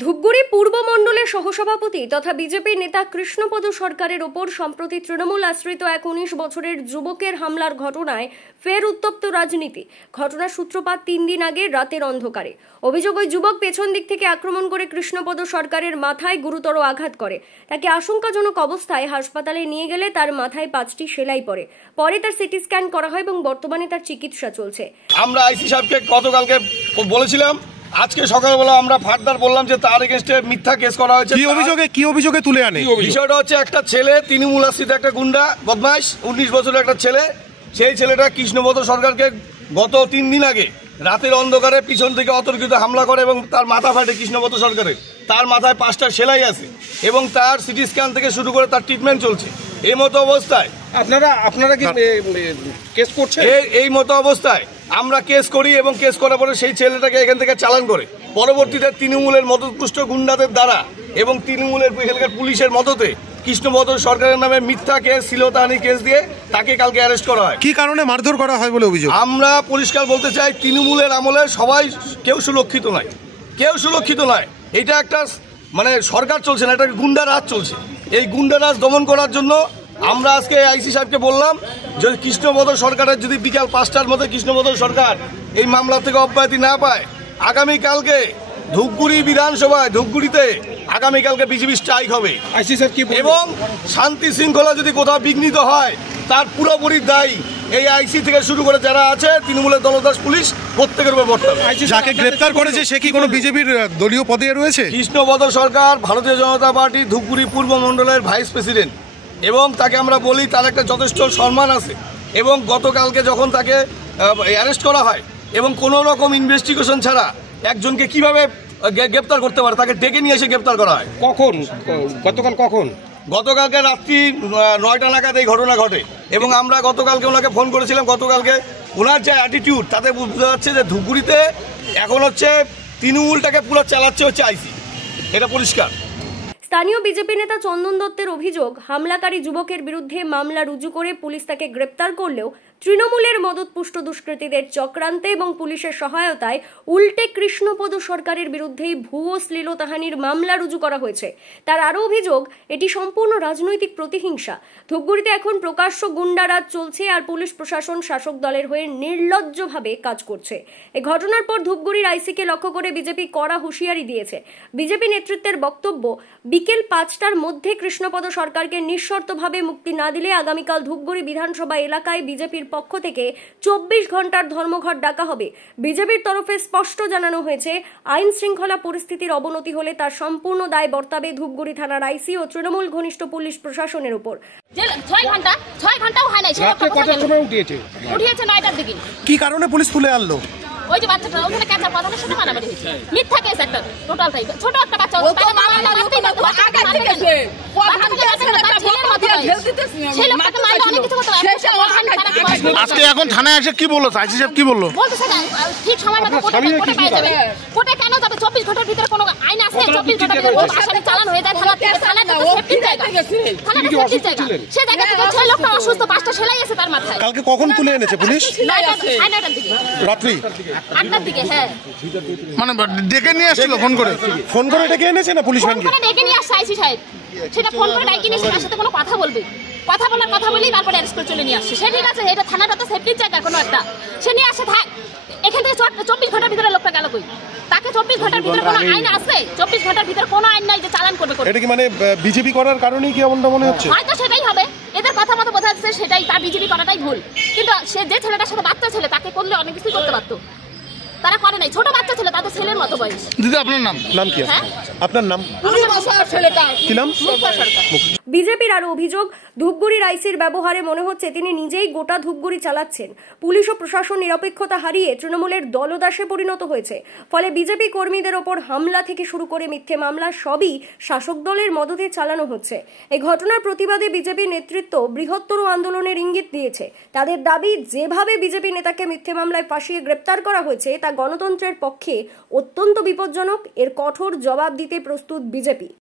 ধূপগুড়ি পূর্ব মণ্ডলের সহসভাপতি তথা বিজেপি নেতা কৃষ্ণপদ সরকারের ওপর সম্প্রতি তৃণমূল আশ্রিত এক ১৯ বছরের যুবকের হামলার ঘটনায় ফের উত্তপ্ত রাজনীতি। ঘটনার সূত্রপাত ৩ দিন আগে রাতের অন্ধকারে। অভিযোগ, ওই যুবক পেছন দিক থেকে আক্রমণ করে কৃষ্ণপদ সরকারের মাথায় গুরুতর আঘাত করে। তাকে আশঙ্কাজনক অবস্থায় হাসপাতালে নিয়ে গেলে তার মাথায় ৫টি সেলাই পড়ে। পরে তার সিটি স্ক্যান করা হয় এবং বর্তমানে তার চিকিৎসা চলছে। আমরা আইসি সাহেবকে গতকালকে বলেছিলাম, আজকে সকালবেলা আমরা ফার্দার বললাম যে তার এগেইনস্টে মিথ্যা কেস করা হয়েছে। কি অভিযোগে তুলে আনে? বিষয়টা হচ্ছে, একটা ছেলে তৃণমূল আশ্রিত একটা গুন্ডা বদমাইশ, ১৯ বছরের একটা ছেলে। সেই ছেলেটা কৃষ্ণপদ সরকারকে গত ৩ দিন আগে রাতের অন্ধকারে পিছন থেকে অতর্কিত হামলা করে এবং তার মাথা ফাটে। কৃষ্ণপদ সরকারের তার মাথায় ৫টা সেলাই আছে এবং তার সিটি স্ক্যান থেকে শুরু করে তার ট্রিটমেন্ট চলছে। এই মতো অবস্থায় আপনারা কি কেস করছেন? এই মতো অবস্থায় আমরা কেস করি এবং কেস করার পরে সেই ছেলেটাকে এখান থেকে চালান করে পরবর্তীতে তৃণমূলের মদতপুষ্ট গুন্ডাদের দ্বারা এবং তৃণমূলের এখানকার পুলিশের মদতে কৃষ্ণপদ সরকারের নামে মিথ্যা কেস, শ্লীলতাহানি কেস দিয়ে তাকে কালকে অ্যারেস্ট করা হয়। কি কারণে মারধর করা হয় বলে অভিযোগ? আমরা পরিষ্কার বলতে চাই, তৃণমূলের আমলে সবাই কেউ সুরক্ষিত নয়, কেউ সুরক্ষিত নয়। এটা একটা সরকার চলছে না, এটা গুন্ডা রাজ চলছে। এই গুন্ডা রাজ দমন করার জন্য আমরা আজকে আইসি সাহেবকে বললাম যে কৃষ্ণপদ সরকারের যদি বিকাল ৫টার মধ্যে কৃষ্ণপদ সরকার এই মামলা থেকে অব্যাহতি না পায়, আগামীকালকে ধূপগুড়ি বিধানসভায় ধূপগুড়িতে আগামীকালকে বিজেপি স্ট্রাইক হবে এবং শান্তি শৃঙ্খলা যদি কোথাও বিঘ্নিত হয় তার পুরোপুরি দায়ী এই আইসি থেকে শুরু করে যারা আছে তৃণমূলের দলদাস পুলিশ প্রত্যেকের উপর বর্তাবে। যাকে গ্রেপ্তার করেছে সে কি কোনো বিজেপির দলীয় পদে রয়েছে? কৃষ্ণপদ সরকার ভারতীয় জনতা পার্টি ধূপগুড়ি পূর্ব মণ্ডলের ভাইস প্রেসিডেন্ট এবং তাকে আমরা বলি তার একটা যথেষ্ট সম্মান আছে। এবং গতকালকে যখন তাকে অ্যারেস্ট করা হয় এবং কোনো রকম ইনভেস্টিগেশন ছাড়া একজনকে কিভাবে গ্রেপ্তার করতে পারে, তাকে ডেকে নিয়ে এসে গ্রেপ্তার করা হয়। গতকালকে রাত্রি ৯টা নাগাদ এই ঘটনা ঘটে এবং আমরা গতকালকে ওনাকে ফোন করেছিলাম। গতকালকে ওনার যে অ্যাটিটিউড তাতে বোঝা যাচ্ছে যে ধূপগুড়িতে এখন হচ্ছে তৃণমূলটাকে পুরো চালাচ্ছে হচ্ছে আইসি, এটা পরিষ্কার। স্থানীয় বিজেপি নেতা চন্দন দত্তের অভিযোগ, হামলাকারী যুবকের বিরুদ্ধে মামলা রুজু করে পুলিশ তাকে গ্রেপ্তার করলেও তৃণমূলের মদতপুষ্ট দুষ্কৃতীদের চক্রান্তে এবং পুলিশের সহায়তায় উল্টে কৃষ্ণপদ সরকারের বিরুদ্ধেই ভুয়ো শ্লীলতাহানির মামলা রুজু করা হয়েছে। তার আরও অভিযোগ, এটি সম্পূর্ণ রাজনৈতিক প্রতিহিংসা। ধূপগুড়িতে এখন প্রকাশ্য গুন্ডারাজ চলছে আর পুলিশ প্রশাসন শাসক দলের হয়ে নির্লজ্জভাবে কাজ করছে। এই ঘটনার পর ধূপগুড়ির আইসিকে লক্ষ্য করে বিজেপি কড়া হুঁশিয়ারি দিয়েছে। বিজেপি নেতৃত্বের বক্তব্য, বিকেল ৫টার মধ্যে কৃষ্ণপদ সরকারকে নিঃশর্তভাবে মুক্তি না দিলে আগামীকাল ধূপগুড়ি বিধানসভা এলাকায় বিজেপির পক্ষ থেকে ২৪ ঘন্টার ধর্মঘট ডাকা হবে। বিজেপির তরফে স্পষ্ট জানানো হয়েছে, আইন শৃঙ্খলা পরিস্থিতির অবনতি হলে তার সম্পূর্ণ দায় বর্তাবে ধূপগুড়ি থানার আইসি ও তৃণমূল ঘনিষ্ঠ পুলিশ প্রশাসনের উপর। ৬ ঘন্টাও হয় নাই। উঠিয়েছে ৯টার দিকে। কি কারণে পুলিশ তুলে আনলো? ওই যে বাচ্চাটা ওখানে ক্যান্সার কথাটা শুনে মারামারি হয়েছে। মিথ্যা কেস একটা টোটালটাই। ছোট একটা বাচ্চা আজকে এখন থানায় এসে কি বললো আইসি সাহেব? কি বললো? ঠিক সময় মতো কোর্টে পাই যাবে। কোর্টে কেন যাবে? ২৪ ঘন্টার ভিতরে কোনো আইন আছে? ২৪ ঘন্টার ভিতরে আসামি চালান হয়ে যায় থানা থেকে। থানাটা সেফটির জায়গা, থানাটা সেফটির জায়গা। সে জায়গা থেকে ৬ লোকটা অসুস্থ, ৫টা সেলাই আছে তার মাথায়। কালকে কখন তুলে এনেছে পুলিশ? ৯টার দিকে। রাত্রি ৮টার দিকে। হ্যাঁ, ডেকে নিয়ে আসছিল? ফোন করে ডেকে এনেছে না পুলিশ? ফোন করে ডেকে নিয়ে আসছে আইসি সাহেব। সেটা ফোন করে ডেকে নিয়ে তার সাথে কোনো কথা বলবে, কথা বলেই তারপরে অ্যারেস্ট করে চলে নিয়ে আসছে। সে ঠিক আছে, এটা থানাটা তো সেফটির জায়গা কোনো একটা। সে নিয়ে আসে থাক, এখান থেকে ২৪ ঘন্টার ভিতরে লোকটা গেল কই? তাকে ২৪ ঘন্টার ভিতরে কোনো আইন আছে? ২৪ ঘন্টার ভিতরে কোনো আইন নাই যে চালান করবে। এটা কি বিজেপি করার কারণেই কি এমনটা মনে হচ্ছে? হয়তো সেটাই হবে, এদের কথা মতো বোঝা যাচ্ছে সেটাই। তার বিজেপি করাটাই ভুল। কিন্তু সে যে ছেলেটার সাথে বাচ্চা ছেলে, তাকে করলে অনেক কিছুই করতে পারতো, তারা করে নাই। ছোট বাচ্চা ছেলে, তাদের ছেলের মতো বয়স। দিদি, আপনার নাম কি? আপনার নাম? কি নাম? বিজেপির আরো অভিযোগ, ধূপগুড়ির আইসির ব্যবহারে মনে হচ্ছে তিনি নিজেই গোটা ধূপগুড়ি চালাচ্ছেন। পুলিশ ও প্রশাসন নিরপেক্ষতা হারিয়ে তৃণমূলের দলদাসে পরিণত হয়েছে। ফলে বিজেপি কর্মীদের ওপর হামলা থেকে শুরু করে মিথ্যে মামলা সবই শাসক দলের মদতে চালানো হচ্ছে। এই ঘটনার প্রতিবাদে বিজেপি নেতৃত্ব বৃহত্তর আন্দোলনের ইঙ্গিত দিয়েছে। তাদের দাবি, যেভাবে বিজেপি নেতাকে মিথ্যে মামলায় ফাঁসিয়ে গ্রেপ্তার করা হয়েছে তা গণতন্ত্রের পক্ষে অত্যন্ত বিপজ্জনক। এর কঠোর জবাব দিতে প্রস্তুত বিজেপি।